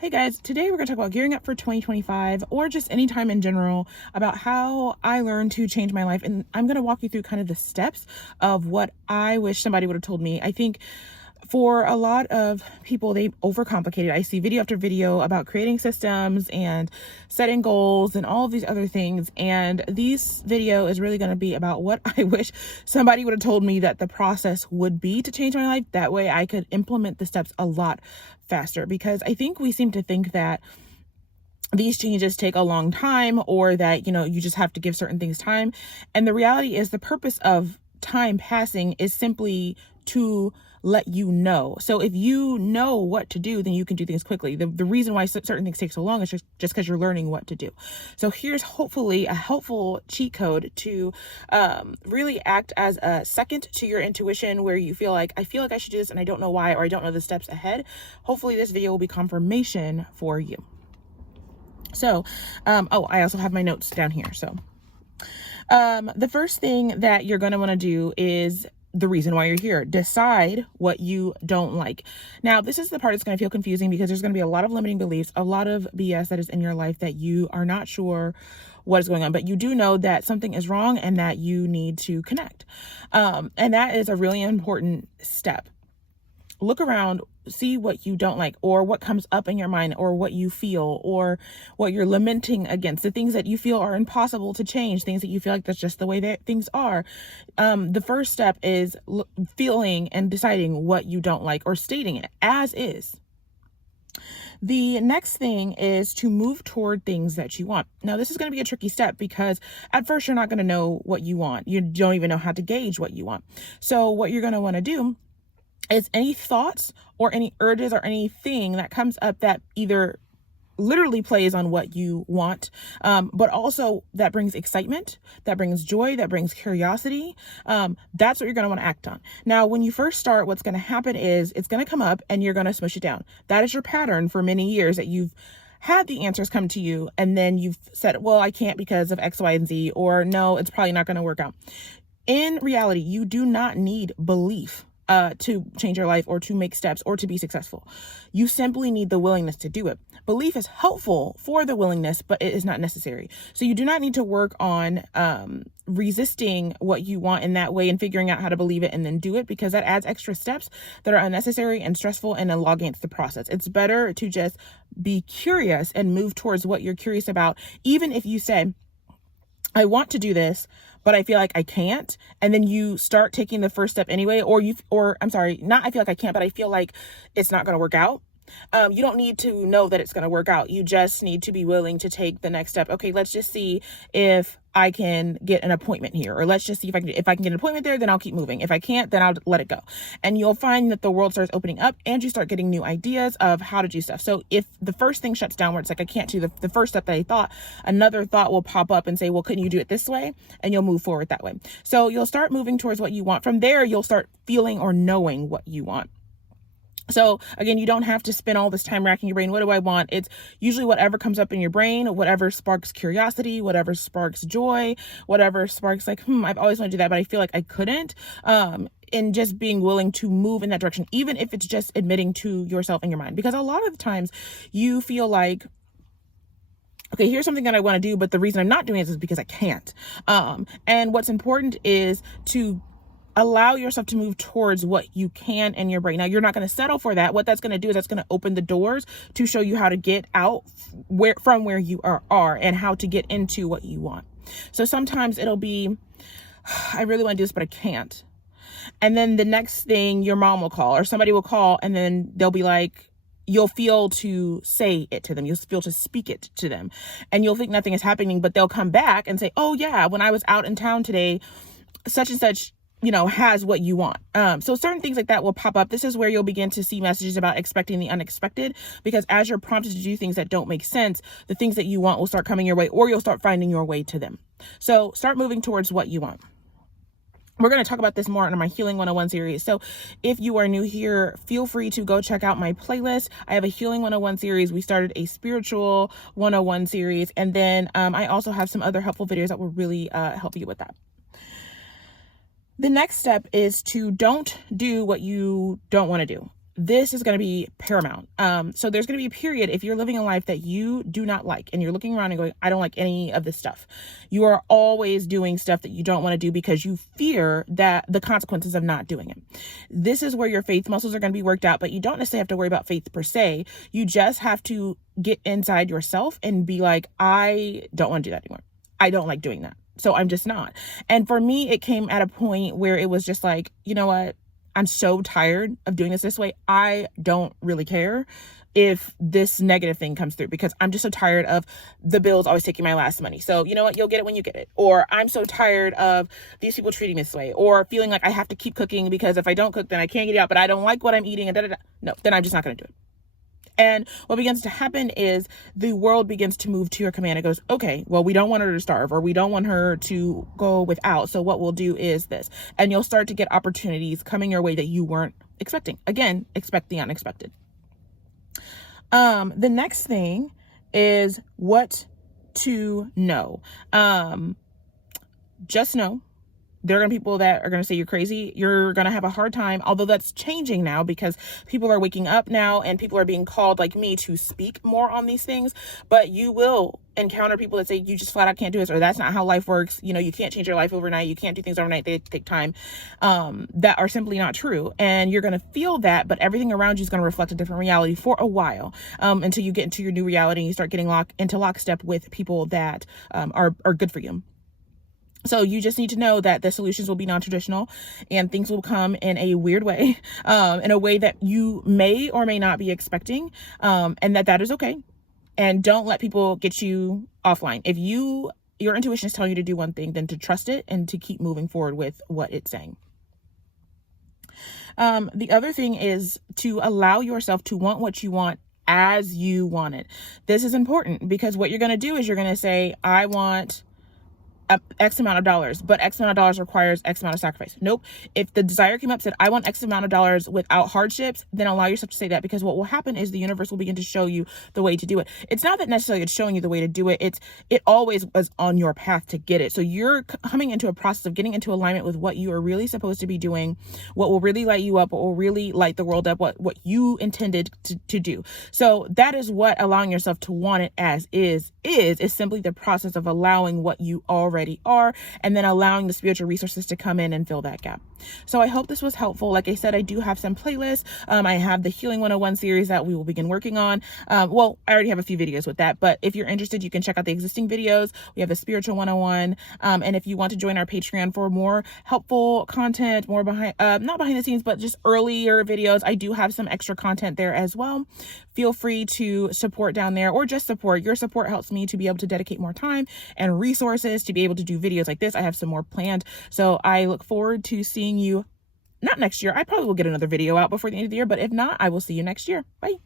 Hey guys, today we're going to talk about gearing up for 2025 or just any time in general about how I learned to change my life. And I'm going to walk you through kind of the steps of what I wish somebody would have told me. I think for a lot of people, they overcomplicate it. I see video after video about creating systems and setting goals and all of these other things. And this video is really going to be about what I wish somebody would have told me that the process would be to change my life. That way I could implement the steps a lot faster, because I think we seem to think that these changes take a long time, or that, you just have to give certain things time. And the reality is the purpose of time passing is simply to let you know. So if you know what to do, then you can do things quickly. The reason why certain things take so long is just because you're learning what to do. So here's hopefully a helpful cheat code to really act as a second to your intuition, where you feel like, I feel like I should do this and I don't know why, or I don't know the steps ahead. Hopefully this video will be confirmation for you. So, I also have my notes down here. So, the first thing that you're going to want to do is the reason why you're here. Decide what you don't like. Now, this is the part that's going to feel confusing, because there's going to be a lot of limiting beliefs, a lot of BS that is in your life that you are not sure what is going on, but you do know that something is wrong and that you need to connect. And that is a really important step. Look around, see what you don't like, or what comes up in your mind, or what you feel, or what you're lamenting against, the things that you feel are impossible to change, things that you feel like that's just the way that things are. The first step is feeling and deciding what you don't like, or stating it as is. The next thing is to move toward things that you want. Now, this is going to be a tricky step, because at first you're not going to know what you want. You don't even know how to gauge what you want. So what you're going to want to do is any thoughts or any urges or anything that comes up that either literally plays on what you want, but also that brings excitement, that brings joy, that brings curiosity. That's what you're going to want to act on. Now, when you first start, what's going to happen is it's going to come up and you're going to smush it down. That is your pattern for many years, that you've had the answers come to you and then you've said, well, I can't because of X, Y, and Z, or no, it's probably not going to work out. In reality, you do not need belief to change your life, or to make steps, or to be successful. You simply need the willingness to do it. Belief is helpful for the willingness, but it is not necessary. So you do not need to work on resisting what you want in that way and figuring out how to believe it and then do it, because that adds extra steps that are unnecessary and stressful and a log against the process. It's better to just be curious and move towards what you're curious about, even if you say, I want to do this, but I feel like I can't. And then you start taking the first step anyway, or I'm sorry, not I feel like I can't, but I feel like it's not going to work out. You don't need to know that it's going to work out. You just need to be willing to take the next step. Okay, let's just see if I can get an appointment here, or let's just see if I can get an appointment there, then I'll keep moving. If I can't, then I'll let it go. And you'll find that the world starts opening up and you start getting new ideas of how to do stuff. So if the first thing shuts down, where it's like, I can't do the first step that I thought, another thought will pop up and say, well, couldn't you do it this way? And you'll move forward that way. So you'll start moving towards what you want. From there, you'll start feeling or knowing what you want. So again, you don't have to spend all this time racking your brain. What do I want? It's usually whatever comes up in your brain, whatever sparks curiosity, whatever sparks joy, whatever sparks like, I've always wanted to do that, but I feel like I couldn't. And just being willing to move in that direction, even if it's just admitting to yourself in your mind, because a lot of the times you feel like, okay, here's something that I want to do, but the reason I'm not doing it is because I can't. And what's important is to allow yourself to move towards what you can in your brain. Now, you're not going to settle for that. What that's going to do is that's going to open the doors to show you how to get out from where you are and how to get into what you want. So sometimes it'll be, I really want to do this, but I can't. And then the next thing, your mom will call, or somebody will call, and then they'll be like, you'll feel to say it to them. You'll feel to speak it to them, and you'll think nothing is happening, but they'll come back and say, oh yeah, when I was out in town today, such and such, has what you want. So certain things like that will pop up. This is where you'll begin to see messages about expecting the unexpected, because as you're prompted to do things that don't make sense, the things that you want will start coming your way, or you'll start finding your way to them. So start moving towards what you want. We're going to talk about this more in my Healing 101 series. So if you are new here, feel free to go check out my playlist. I have a Healing 101 series. We started a Spiritual 101 series. And then I also have some other helpful videos that will really help you with that. The next step is to don't do what you don't want to do. this is going to be paramount. So there's going to be a period if you're living a life that you do not like and you're looking around and going, I don't like any of this stuff. You are always doing stuff that you don't want to do because you fear that the consequences of not doing it. This is where your faith muscles are going to be worked out, but you don't necessarily have to worry about faith per se. You just have to get inside yourself and be like, I don't want to do that anymore. I don't like doing that. So I'm just not. And for me, it came at a point where it was just like, you know what? I'm so tired of doing this way. I don't really care if this negative thing comes through because I'm just so tired of the bills always taking my last money. So you know what? You'll get it when you get it. Or I'm so tired of these people treating me this way, or feeling like I have to keep cooking because if I don't cook, then I can't get it out, but I don't like what I'm eating and da da da. No, then I'm just not going to do it. And what begins to happen is the world begins to move to your command. It goes, okay, well, we don't want her to starve or we don't want her to go without. So what we'll do is this. And you'll start to get opportunities coming your way that you weren't expecting. Again, expect the unexpected. The next thing is what to know. Just know there are going to be people that are going to say you're crazy. You're going to have a hard time, although that's changing now because people are waking up now and people are being called like me to speak more on these things. But you will encounter people that say you just flat out can't do this, or that's not how life works. You know, you can't change your life overnight. You can't do things overnight. They take time, that are simply not true. And you're going to feel that, but everything around you is going to reflect a different reality for a while, until you get into your new reality and you start getting into lockstep with people that are good for you. So you just need to know that the solutions will be non-traditional and things will come in a weird way, in a way that you may or may not be expecting, and that is okay. And don't let people get you offline. If your intuition is telling you to do one thing, then to trust it and to keep moving forward with what it's saying. The other thing is to allow yourself to want what you want as you want it. This is important because what you're going to do is you're going to say, I want X amount of dollars, but X amount of dollars requires X amount of sacrifice. Nope. If the desire came up, said, I want X amount of dollars without hardships, then allow yourself to say that, because what will happen is the universe will begin to show you the way to do it. It's not that necessarily it's showing you the way to do it. It always was on your path to get it. So you're coming into a process of getting into alignment with what you are really supposed to be doing, what will really light you up, what will really light the world up, what you intended to do. So that is what allowing yourself to want it as is simply the process of allowing what you already are, and then allowing the spiritual resources to come in and fill that gap. So I hope this was helpful. Like I said, I do have some playlists. I have the Healing 101 series that we will begin working on. Well, I already have a few videos with that, but if you're interested, you can check out the existing videos. We have the Spiritual 101. And if you want to join our Patreon for more helpful content, more not behind the scenes, but just earlier videos, I do have some extra content there as well. Feel free to support down there, or just support. Your support helps me to be able to dedicate more time and resources to be able to do videos like this. I have some more planned. So I look forward to seeing you, not next year. I probably will get another video out before the end of the year, but if not, I will see you next year. Bye.